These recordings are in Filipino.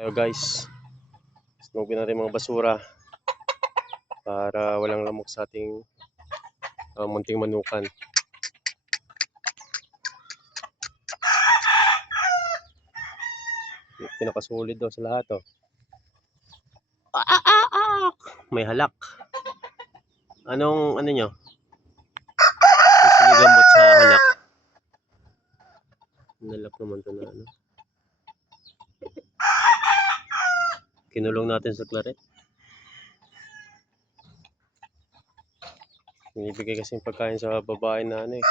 Tayo guys, sinugin natin mga basura para walang lamok sa ating munting manukan. Pinakasulit daw sa lahat oh. May halak. Anong ano nyo? Sinigamot sa halak. Nalak naman to na ano. Kinulong natin sa claret. Binibigay kasi yung pagkain sa babae na ano eh.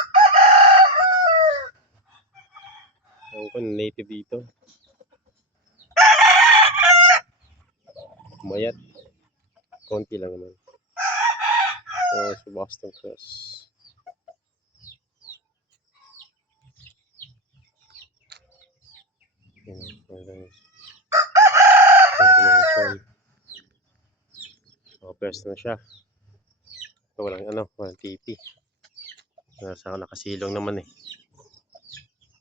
Ewan ko, native dito. Mayat. Konti lang naman. Si Boston Cross. Pwesto na siya. So, walang TV. Nasa nakasilong naman eh.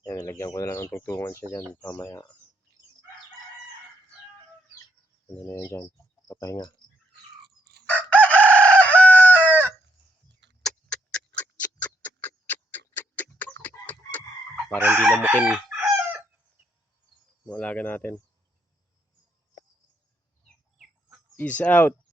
Yan, nilagyan ko na lang ng tungtungan siya dyan. Mamaya. Ano na yan dyan? Papahinga. Para hindi lamukin mga alaga natin. Peace out!